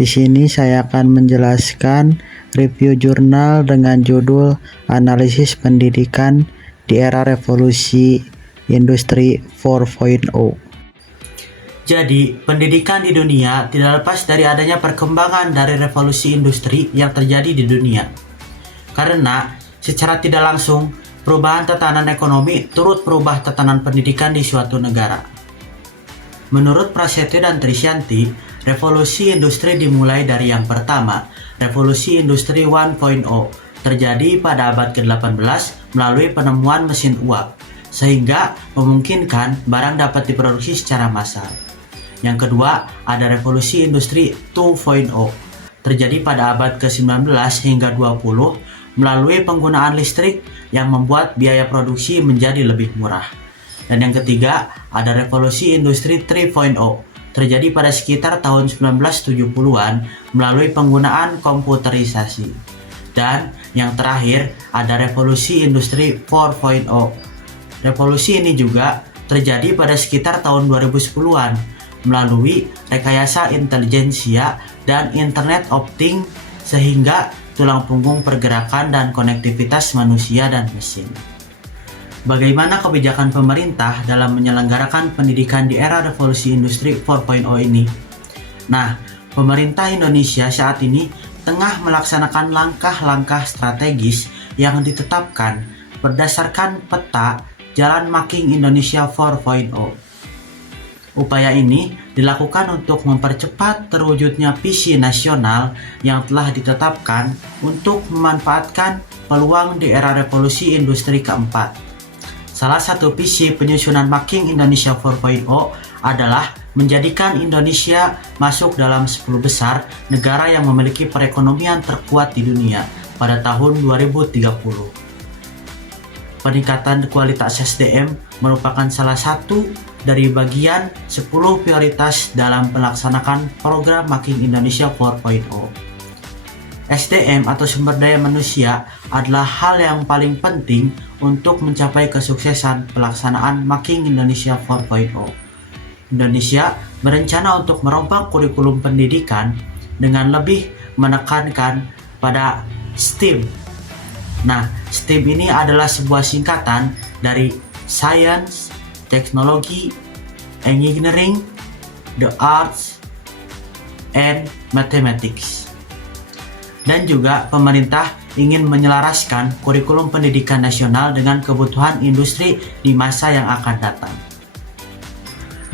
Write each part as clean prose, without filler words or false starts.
Di sini saya akan menjelaskan review jurnal dengan judul Analisis Pendidikan di Era Revolusi Industri 4.0. Jadi, pendidikan di dunia tidak lepas dari adanya perkembangan dari revolusi industri yang terjadi di dunia. Karena secara tidak langsung, perubahan tatanan ekonomi turut merubah tatanan pendidikan di suatu negara. Menurut Prasetyo dan Trisyanti, revolusi industri dimulai dari yang pertama, revolusi industri 1.0, terjadi pada abad ke-18 melalui penemuan mesin uap, sehingga memungkinkan barang dapat diproduksi secara massal. Yang kedua, ada revolusi industri 2.0, terjadi pada abad ke-19 hingga 20 melalui penggunaan listrik yang membuat biaya produksi menjadi lebih murah. Dan yang ketiga, ada revolusi industri 3.0, terjadi pada sekitar tahun 1970-an melalui penggunaan komputerisasi. Dan yang terakhir, ada revolusi industri 4.0. Revolusi ini juga terjadi pada sekitar tahun 2010-an melalui rekayasa intelijensia dan Internet of Things, sehingga tulang punggung pergerakan dan konektivitas manusia dan mesin. Bagaimana kebijakan pemerintah dalam menyelenggarakan pendidikan di era revolusi industri 4.0 ini? Nah, pemerintah Indonesia saat ini tengah melaksanakan langkah-langkah strategis yang ditetapkan berdasarkan peta Jalan Making Indonesia 4.0. Upaya ini dilakukan untuk mempercepat terwujudnya visi nasional yang telah ditetapkan untuk memanfaatkan peluang di era revolusi industri keempat. Salah satu visi penyusunan Making Indonesia 4.0 adalah menjadikan Indonesia masuk dalam 10 besar negara yang memiliki perekonomian terkuat di dunia pada tahun 2030. Peningkatan kualitas SDM merupakan salah satu dari bagian 10 prioritas dalam melaksanakan program Making Indonesia 4.0. SDM atau sumber daya manusia adalah hal yang paling penting untuk mencapai kesuksesan pelaksanaan Making Indonesia 4.0. Indonesia berencana untuk merombak kurikulum pendidikan dengan lebih menekankan pada STEAM. Nah, STEAM ini adalah sebuah singkatan dari Science, Technology, Engineering, the Arts, and Mathematics. Dan juga pemerintah ingin menyelaraskan kurikulum pendidikan nasional dengan kebutuhan industri di masa yang akan datang.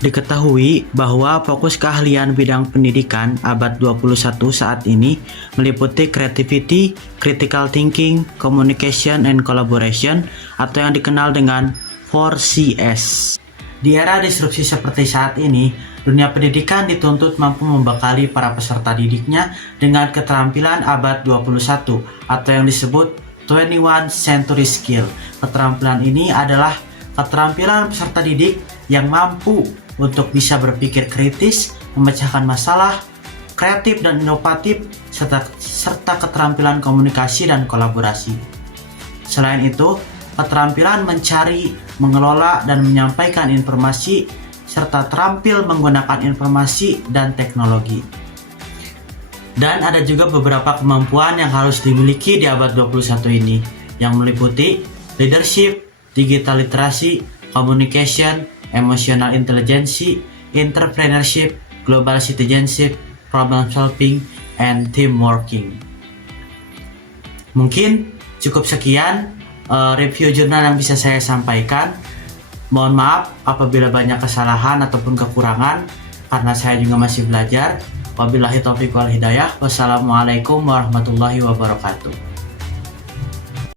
Diketahui bahwa fokus keahlian bidang pendidikan abad 21 saat ini meliputi creativity, critical thinking, communication and collaboration, atau yang dikenal dengan 4CS. Di era disrupsi seperti saat ini, dunia pendidikan dituntut mampu membekali para peserta didiknya dengan keterampilan abad 21 atau yang disebut 21 century skill. Keterampilan ini adalah keterampilan peserta didik yang mampu untuk bisa berpikir kritis, memecahkan masalah, kreatif dan inovatif, serta keterampilan komunikasi dan kolaborasi. Selain itu, keterampilan mencari, mengelola, dan menyampaikan informasi, serta terampil menggunakan informasi dan teknologi. Dan ada juga beberapa kemampuan yang harus dimiliki di abad 21 ini, yang meliputi leadership, digital literasi, communication, emotional intelligence, entrepreneurship, global citizenship, problem solving, and team working. Mungkin cukup sekian review jurnal yang bisa saya sampaikan. Mohon maaf apabila banyak kesalahan ataupun kekurangan, karena saya juga masih belajar. Wabillahi taufiq wal hidayah. Wassalamualaikum warahmatullahi wabarakatuh.